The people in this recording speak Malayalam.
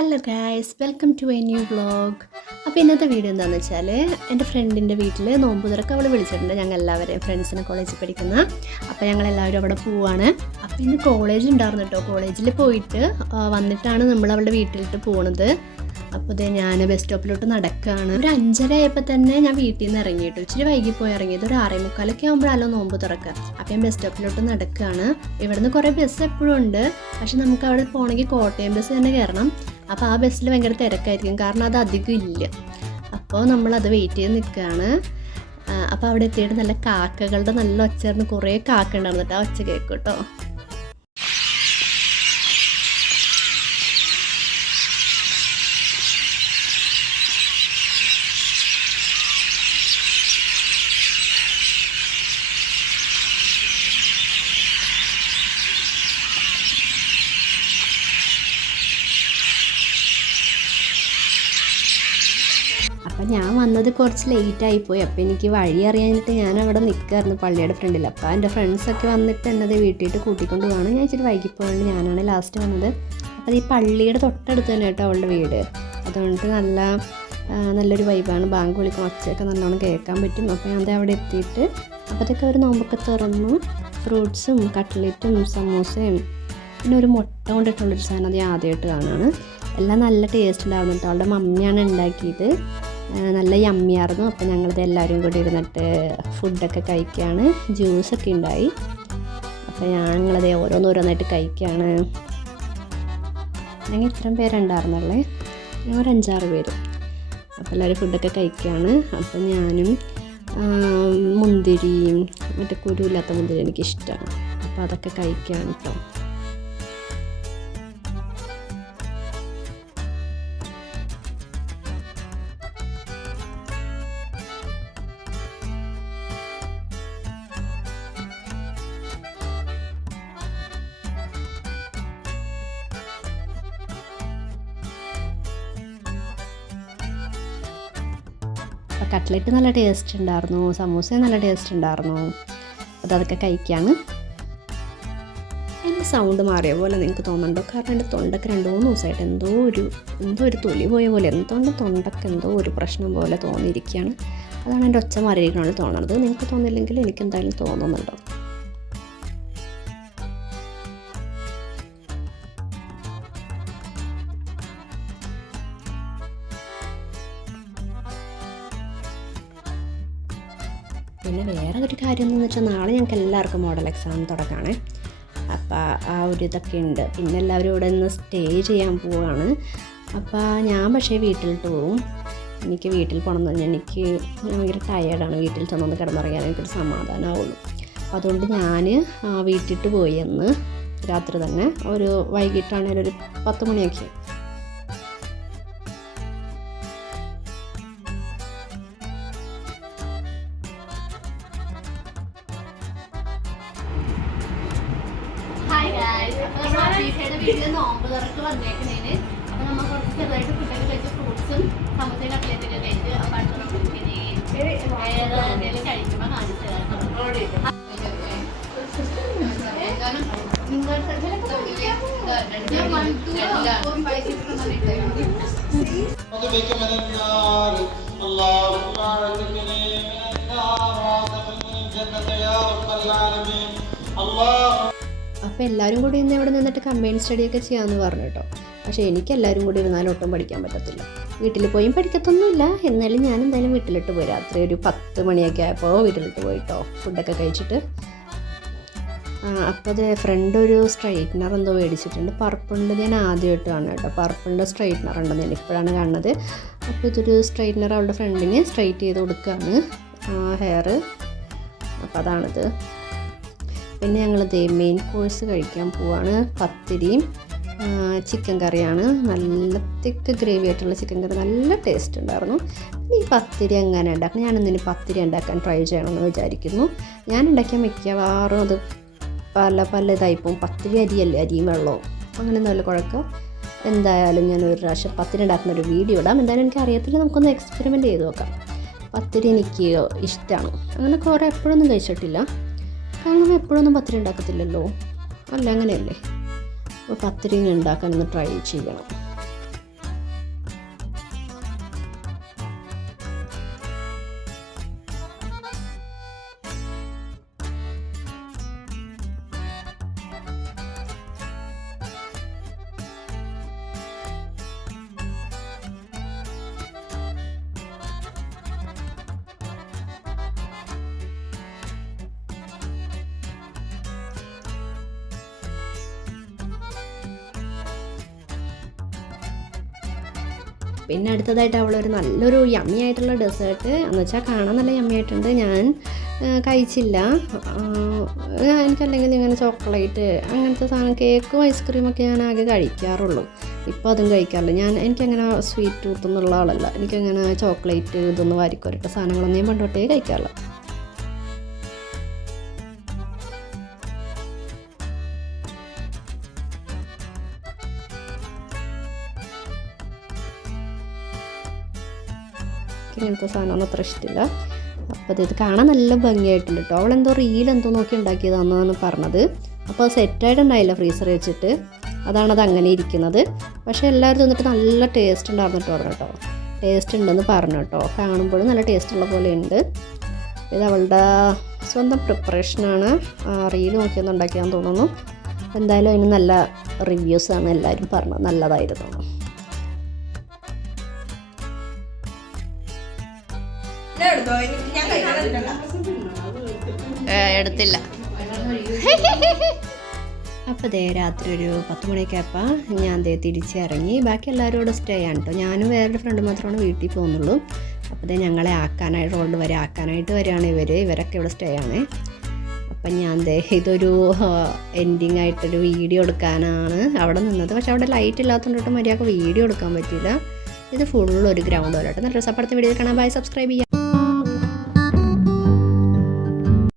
Hello guys welcome to a new vlog അപ്പോൾ ഇന്നത്തെ വീഡിയോ എന്താണെന്ന് വെച്ചാൽ എന്റെ ഫ്രണ്ടിന്റെ വീട്ടിൽ നോമ്പ് തുറക്ക് അവൾ വിളിച്ചിട്ടുണ്ട്. ഞങ്ങൾ എല്ലാവരെയും ഫ്രണ്ട്സിനെ കോളേജിൽ പഠിക്കുന്ന. അപ്പോൾ ഞങ്ങൾ എല്ലാവരും അവിടെ പോവാണ്. അപ്പോൾ ഇന്ന് കോളേജ് ഉണ്ടായിരുന്നു കേട്ടോ കോളേജിൽ പോയിട്ട് വന്നിട്ടാണ് നമ്മൾ അവളുടെ വീട്ടിലിട്ട് പോണത്. അപ്പോൾ ഇതേ ഞാൻ ബസ് സ്റ്റോപ്പിലോട്ട് നടക്കുകയാണ് ഒരു അഞ്ചര ആയപ്പോൾ തന്നെ ഞാൻ വീട്ടിൽ നിന്ന് ഇറങ്ങി കേട്ടോ ഇച്ചിരി വൈകി പോയി ഇറങ്ങിയത്. ഒരു ആറേ മുക്കാലൊക്കെ ആകുമ്പോഴല്ലോ നോമ്പ് തുറക്കുക. അപ്പോൾ ഞാൻ ബസ് സ്റ്റോപ്പിലോട്ട് നടക്കുകയാണ് ഇവിടുന്ന് കുറേ ബസ് എപ്പോഴും ഉണ്ട്. പക്ഷെ നമുക്ക് അവിടെ പോകണമെങ്കിൽ കോട്ടയം ബസ് തന്നെ കയറണം. അപ്പോൾ ആ ബസ്സിൽ ഭയങ്കര തിരക്കായിരിക്കും. കാരണം അത് അധികം ഇല്ല. അപ്പോൾ നമ്മളത് വെയിറ്റ് ചെയ്ത് നിൽക്കുകയാണ് അപ്പോൾ അവിടെ എത്തിയിട്ട് നല്ല കാക്കകളുടെ നല്ല ഒച്ചയായിരുന്നു. കുറേ കാക്ക ഉണ്ടായിരുന്നു കേട്ടോ ആ ഒച്ച കേൾക്കും കേട്ടോ. വന്നത് കുറച്ച് ലേറ്റ് പോയി. അപ്പോൾ എനിക്ക് വഴി അറിയാനിട്ട് ഞാൻ അവിടെ നിൽക്കായിരുന്നു പള്ളിയുടെ ഫ്രണ്ടിൽ. അപ്പോൾ എന്റെ ഫ്രണ്ട്സൊക്കെ വന്നിട്ട് എന്നത് വീട്ടിലിട്ട് കൂട്ടിക്കൊണ്ട് പോകണം ഞാൻ ഇച്ചിരി വൈകിപ്പോയത് ഞാനാണ് ലാസ്റ്റ് വന്നത്. അപ്പോൾ ഈ പള്ളിയുടെ തൊട്ടടുത്ത് തന്നെ കേട്ടോ അവളുടെ വീട്. അതുകൊണ്ട് നല്ല നല്ലൊരു വൈബാണ് ബാങ്ക് വിളിക്കും. ഒച്ചയൊക്കെ നല്ലോണം കേൾക്കാൻ പറ്റും. അപ്പോൾ ഞാൻ അവിടെ എത്തിയിട്ട് അപ്പോഴത്തേക്ക് അവർ നോമ്പൊക്കെ തുറന്നു. ഫ്രൂട്ട്സും കട്ട്ലറ്റും സമോസയും പിന്നെ ഒരു മുട്ട കൊണ്ടിട്ടുള്ളൊരു സാധനം അത് ആദ്യമായിട്ട് കാണുകയാണ് എല്ലാം നല്ല ടേസ്റ്റ് ഉണ്ടായിരുന്നു അവളുടെ മമ്മിയാണ് ഉണ്ടാക്കിയത്. നല്ല യമ്മിയായിരുന്നു അപ്പോൾ ഞങ്ങളിത് എല്ലാവരും കൂടി ഇരുന്നിട്ട് ഫുഡൊക്കെ കഴിക്കുകയാണ് ജ്യൂസൊക്കെ ഉണ്ടായി. അപ്പോൾ ഞങ്ങളത് ഓരോന്നോരോന്നായിട്ട് കഴിക്കുകയാണ് ഞങ്ങൾ ഇത്രയും പേരുണ്ടായിരുന്നുള്ളേ ഞങ്ങൾ ഒരു അഞ്ചാറ് പേര്. അപ്പോൾ എല്ലാവരും ഫുഡൊക്കെ കഴിക്കുകയാണ് അപ്പം ഞാനും മുന്തിരിയും മറ്റേ കുരുവില്ലാത്ത മുന്തിരി എനിക്കിഷ്ടമാണ് അപ്പോൾ അതൊക്കെ കഴിക്കുകയാണ് കേട്ടോ അപ്പോൾ കട്ട്ലറ്റ് നല്ല ടേസ്റ്റ് ഉണ്ടായിരുന്നു സമൂസ നല്ല ടേസ്റ്റ് ഉണ്ടായിരുന്നു. അപ്പോൾ അതൊക്കെ കഴിക്കാണ് എന്റെ സൗണ്ട് മാറിയ പോലെ നിങ്ങൾക്ക് തോന്നുന്നുണ്ടോ? കാരണം എന്റെ തൊണ്ടക്ക് രണ്ട് മൂന്ന് ദിവസമായിട്ട് എന്തോ ഒരു എന്തോ ഒരു തൊലി പോയ പോലെ എന്തുകൊണ്ട് തൊണ്ടക്ക് എന്തോ ഒരു പ്രശ്നം പോലെ തോന്നിയിരിക്കുകയാണ്. അതാണ് എന്റെ ഒച്ച മാറിയിരിക്കണമെന്ന് തോന്നുന്നത്. നിങ്ങൾക്ക് തോന്നില്ലെങ്കിൽ എനിക്ക് എന്തായാലും തോന്നുന്നുണ്ടോ? വേറെ ഒരു കാര്യം എന്ന് വെച്ചാൽ നാളെ ഞങ്ങൾക്ക് എല്ലാവർക്കും മോഡൽ എക്സാം തുടങ്ങാണ്. അപ്പോൾ ആ ഒരു ഇതൊക്കെ ഉണ്ട്. പിന്നെ എല്ലാവരും ഇവിടെ നിന്ന് സ്റ്റേ ചെയ്യാൻ പോവുകയാണ് അപ്പോൾ ഞാൻ പക്ഷേ വീട്ടിലിട്ട് പോവും. എനിക്ക് വീട്ടിൽ പോകണം എന്ന് പറഞ്ഞാൽ എനിക്ക് ഭയങ്കര ടയേർഡാണ് വീട്ടിൽ ചെന്നൊന്ന് കിടന്നുറങ്ങിയാൽ എനിക്കൊരു സമാധാനമാവുള്ളൂ അതുകൊണ്ട് ഞാൻ വീട്ടിട്ട് പോയി എന്ന് രാത്രി തന്നെ. ഒരു വൈകിട്ടാണെങ്കിൽ ഒരു പത്ത് മണിയൊക്കെ ഹായ് ഗായ്സ് അപ്പോൾ നമ്മൾ അഫീഫയുടെ വീട്ടിൽ നോമ്പ് തുറക്ക് വന്നേക്കുന്നതിന് അപ്പോൾ നമ്മൾ കുറച്ച് ചെറുതായിട്ട് ഫുഡൊക്കെ കഴിച്ച് ഫ്രൂട്ട്സും സമൂസയും കട്ട്ലറ്റൊക്കെ കഴിച്ച് അപ്പോൾ അടുത്ത നമുക്ക് ഇനി വേറെ എന്തെങ്കിലും കഴിക്കുമ്പോൾ കാണിച്ചു തരാം أعوذ بك من النار اللهم അപ്പോൾ എല്ലാവരും കൂടി ഇന്ന് ഇവിടെ നിന്നിട്ട് കമ്പൈൻ സ്റ്റഡിയൊക്കെ ചെയ്യാമെന്ന് പറഞ്ഞു കേട്ടോ. പക്ഷേ എനിക്ക് എല്ലാവരും കൂടി ഇരുന്നാലും ഒട്ടും പഠിക്കാൻ പറ്റത്തില്ല. വീട്ടിൽ പോയും പഠിക്കത്തൊന്നുമില്ല. എന്നാലും ഞാൻ എന്തായാലും വീട്ടിലിട്ട് പോയി. രാത്രി ഒരു പത്ത് മണിയൊക്കെ ആയപ്പോൾ വീട്ടിലിട്ട് പോയിട്ടോ ഫുഡൊക്കെ കഴിച്ചിട്ട്. അപ്പോൾ അത് ഫ്രണ്ട് ഒരു സ്ട്രൈറ്റ്നർ എന്തോ മേടിച്ചിട്ടുണ്ട്. പർപ്പിളിന്റെ ഞാൻ ആദ്യമായിട്ട് കാണുക കേട്ടോ. പർപ്പിളിന്റെ സ്ട്രൈറ്റ്നർ ഉണ്ടെന്ന് ഞാൻ ഇപ്പോഴാണ് കാണുന്നത്. അപ്പോൾ ഇതൊരു സ്ട്രൈറ്റ്നർ അവളുടെ ഫ്രണ്ടിന് സ്ട്രൈറ്റ് ചെയ്ത് കൊടുക്കുകയാണ് ഹെയർ അപ്പോൾ അതാണിത്. പിന്നെ ഞങ്ങൾ മെയിൻ കോഴ്സ് കഴിക്കാൻ പോവാണ് പത്തിരിയും ചിക്കൻ കറിയാണ്. നല്ല തിക്ക് ഗ്രേവി ആയിട്ടുള്ള ചിക്കൻ കറി നല്ല ടേസ്റ്റ് ഉണ്ടായിരുന്നു. ഈ പത്തിരി എങ്ങനെ ഉണ്ടാക്കണം? ഞാനിന്നിന് പത്തിരി ഉണ്ടാക്കാൻ ട്രൈ ചെയ്യണമെന്ന് വിചാരിക്കുന്നു. ഞാൻ ഉണ്ടാക്കിയ മിക്കവാറും അത് പല പല ഇതായിപ്പോൾ പത്തിരി അരിയല്ലേ? അരിയും വെള്ളവും. അങ്ങനെ നല്ല കുഴക്കം? എന്തായാലും ഞാൻ ഒരു പ്രാവശ്യം പത്തിരി ഉണ്ടാക്കുന്ന ഒരു വീഡിയോ ഇടാം. എന്തായാലും എനിക്ക് അറിയത്തില്ല. നമുക്കൊന്ന് എക്സ്പെരിമെന്റ് ചെയ്ത് നോക്കാം. പത്തിരി എനിക്ക് ഇഷ്ടമാണ് അങ്ങനെ കുറേ എപ്പോഴൊന്നും കഴിച്ചിട്ടില്ല. കാരണം എപ്പോഴൊന്നും പത്തിരി ഉണ്ടാക്കത്തില്ലല്ലോ. അല്ല അങ്ങനെയല്ലേ? അപ്പോൾ പത്തിരി ഒന്ന് ട്രൈ ചെയ്യണം. പിന്നെ അടുത്തതായിട്ട് അവളൊരു നല്ലൊരു യമ്മി ആയിട്ടുള്ള ഡെസേർട്ട് എന്ന് വെച്ചാൽ കാണാൻ നല്ല യമ്മി ആയിട്ടുണ്ട്. ഞാൻ കഴിച്ചില്ല. എനിക്കല്ലെങ്കിൽ ഇങ്ങനെ ചോക്ലേറ്റ് അങ്ങനത്തെ സാധനം കേക്കും ഐസ്ക്രീമൊക്കെ ഞാൻ ആകെ കഴിക്കാറുള്ളൂ. ഇപ്പോൾ അതും കഴിക്കാറില്ല. ഞാൻ എനിക്കങ്ങനെ സ്വീറ്റ് ടൂത്ത് എന്നുള്ള ആളല്ല. എനിക്കങ്ങനെ ചോക്ലേറ്റ് ഇതൊന്നും വാരിക്കോരട്ട സാധനങ്ങളൊന്നും ഞാൻ പണ്ടോട്ടേ കഴിക്കാറില്ല. ഇങ്ങനത്തെ സാധനമൊന്നും അത്ര ഇഷ്ടമില്ല. അപ്പോൾ ഇത് കാണാൻ നല്ല ഭംഗിയായിട്ടുണ്ട് കേട്ടോ അവളെന്തോ റീൽ എന്തോ നോക്കി ഉണ്ടാക്കിയതാണെന്നാണ് പറഞ്ഞത്. അപ്പോൾ അത് സെറ്റായിട്ടുണ്ടായില്ല ഫ്രീസറിൽ വെച്ചിട്ട്. അതാണത് അങ്ങനെ ഇരിക്കുന്നത്. പക്ഷേ എല്ലാവരും തിന്നിട്ട് നല്ല ടേസ്റ്റ് ഉണ്ടായിരുന്നു പറഞ്ഞു കേട്ടോ ടേസ്റ്റ് ഉണ്ടെന്ന് പറഞ്ഞു കേട്ടോ കാണുമ്പോഴും നല്ല ടേസ്റ്റ് ഉള്ള പോലെ ഉണ്ട്. ഇത് അവളുടെ സ്വന്തം പ്രിപ്പറേഷനാണ് റീൽ നോക്കിയൊന്നും ഉണ്ടാക്കിയാന്ന് തോന്നുന്നു. എന്തായാലും അതിന് നല്ല റിവ്യൂസാണ് എല്ലാവരും പറഞ്ഞത്. നല്ലതായിരുന്നു. എടുത്തില്ല. അപ്പൊ ദേ രാത്രി ഒരു പത്ത് മണിയൊക്കെ ആയപ്പോൾ ഞാൻ ദേ തിരിച്ചിറങ്ങി. ബാക്കി എല്ലാവരും കൂടെ സ്റ്റേ ആണ് കേട്ടോ ഞാനും വേറൊരു ഫ്രണ്ട് മാത്രമാണ് വീട്ടിൽ പോകുന്നുള്ളൂ. അപ്പൊ ദേ ഞങ്ങളെ ആക്കാനായിട്ട് റോഡ് വരെ ആക്കാനായിട്ട് വരികയാണ് ഇവർ ഇവരൊക്കെ ഇവിടെ സ്റ്റേ ആണ്. അപ്പം ഞാൻ ദേ ഇതൊരു എൻഡിങ് ആയിട്ടൊരു വീഡിയോ എടുക്കാനാണ് അവിടെ നിന്നത്. പക്ഷെ അവിടെ ലൈറ്റ് ഇല്ലാത്തതുകൊണ്ടിട്ട് മര്യാദയ്ക്ക് വീഡിയോ എടുക്കാൻ പറ്റില്ല ഇത് ഫുള്ള് ഒരു ഗ്രൗണ്ട് പോലെ നല്ല രസപ്പെടുത്ത വീഡിയോ കാണാൻ ബൈ സബ്സ്ക്രൈബ് ചെയ്യാം.